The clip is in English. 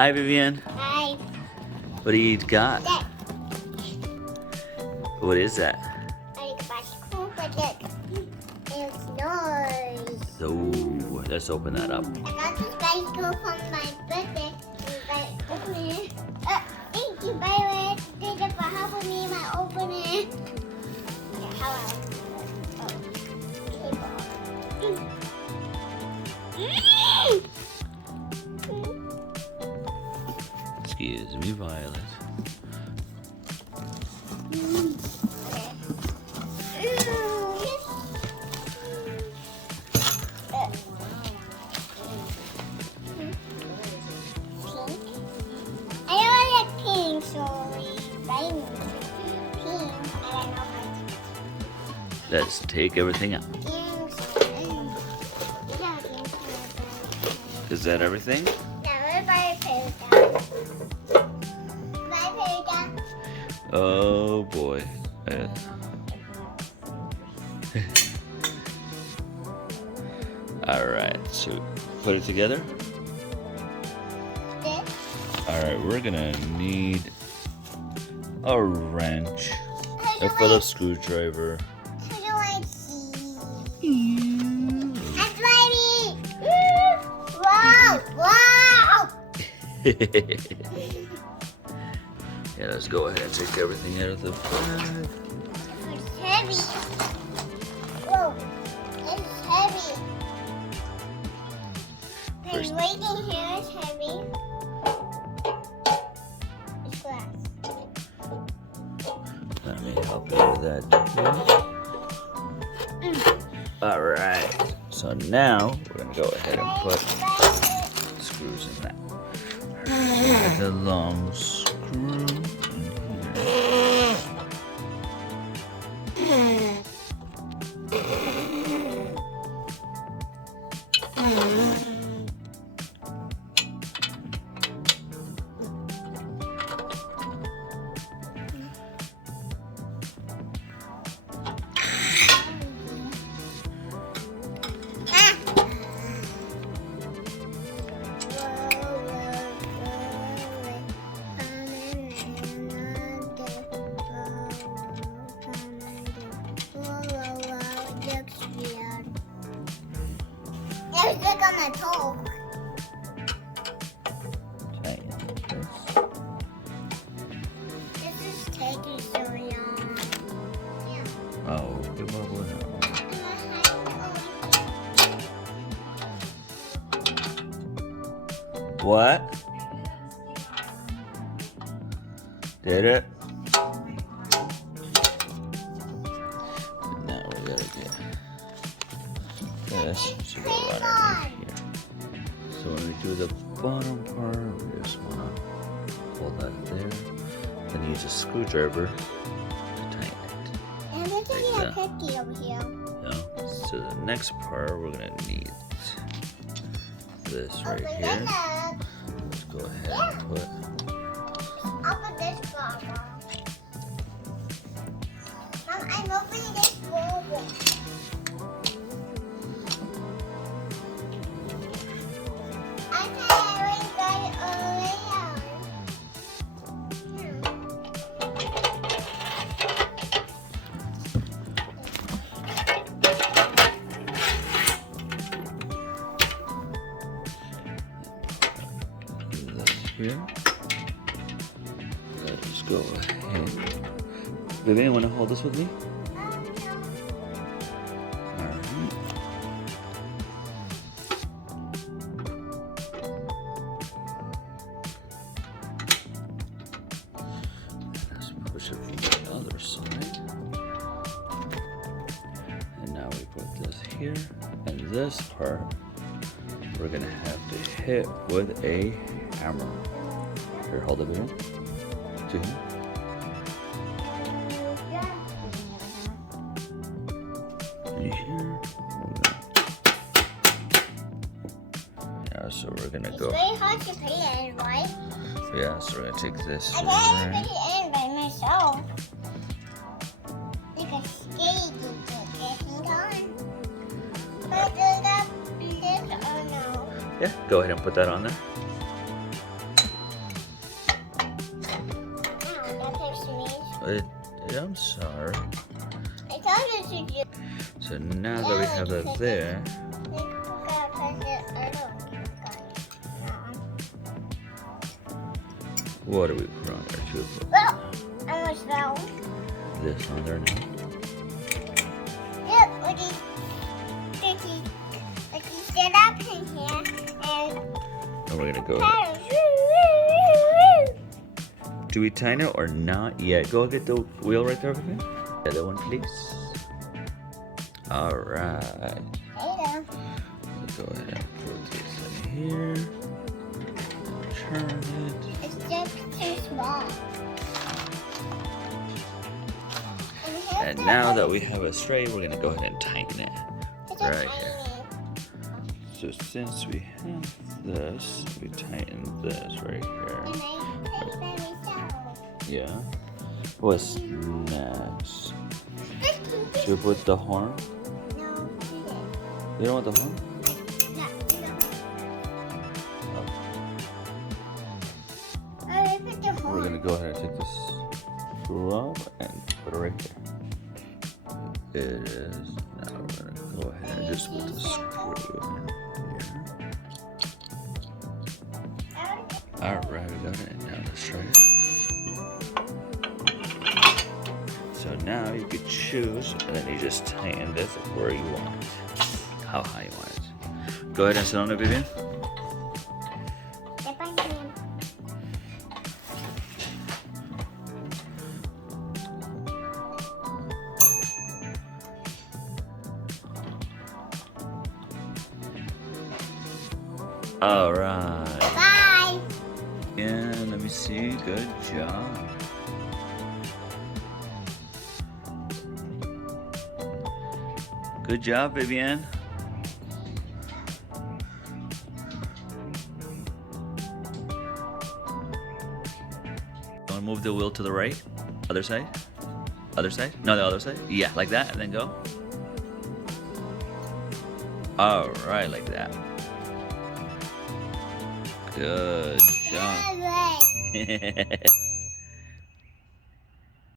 Hi, Vivian. Hi. What do you got? That. What is that? I bicycle, but that it's noise. Oh, let's open that up. I got this bicycle from my birthday. Open it. Thank you, Violet. Thank you for helping me my opening. Okay, how I Excuse me, Violet. Let's take everything out. Is that everything? Oh boy. Alright, so put it together. Alright, we're gonna need a wrench, a Phillips screwdriver. Yeah, let's go ahead and take everything out of the bag. It's heavy. Whoa, it's heavy. The weight in here is heavy. It's glass. Let me help you with that. Alright, so now we're going to go ahead and put screws in that. Get the long screw in here. Look on my toe. Tighten this. This is taking so long. Oh, give up with that. What? Did it? Now we gotta get this to go right underneath here. So when we do the bottom part, we just wanna pull that there, then use a screwdriver to tighten it. And there's a cookie over here. Yeah. So the next part, we're gonna need this right Open here. it up. Let's go ahead and put. Open this bottle. Mom, I'm opening this bottle. I already got it all This here. Let's go ahead. Vivian, want to hold this with me? Alright. Let's push it from the other side. And now we put this here. And this part, we're going to have to hit with a hammer. Here, hold it, Vivian. To him. Here. Yeah, so we're gonna go. It's very hard to put it in, right? Yeah, so we're gonna take this. I can't put it in by myself. Like a skate, hang on. But does that fit or no? Yeah, go ahead and put that on there. I'm sorry. I told you to do. So now that we have that there, what do we put on there too? Well, I almost fell. This on there now. Look, Woody. Like you stand up in here and We're gonna go. paddle. Do we tighten it or not yet? Go get the wheel right there, okay? The other one, please. All right. Later. Let's go ahead and put this in here. Turn it. It's just too small. And now that we have it straight, we're gonna go ahead and tighten it right here. So since we have this, we tighten this right here. Yeah. What's next? Should we put the horn? You don't want the horn? We're gonna go ahead and take this screw up and put it right there. It is. Now we're gonna go ahead and just put the screw in here. Alright, we got it. And now let's try it. So now you could choose, and then you just tighten this where you want it. How high you want it. Go ahead and sit on it, Vivian. All right. Bye. And let me see. Good job. Good job, Vivian. Want to move the wheel to the right? Other side? Other side? No, the other side? Yeah, like that, and then go. All right, like that. Good job.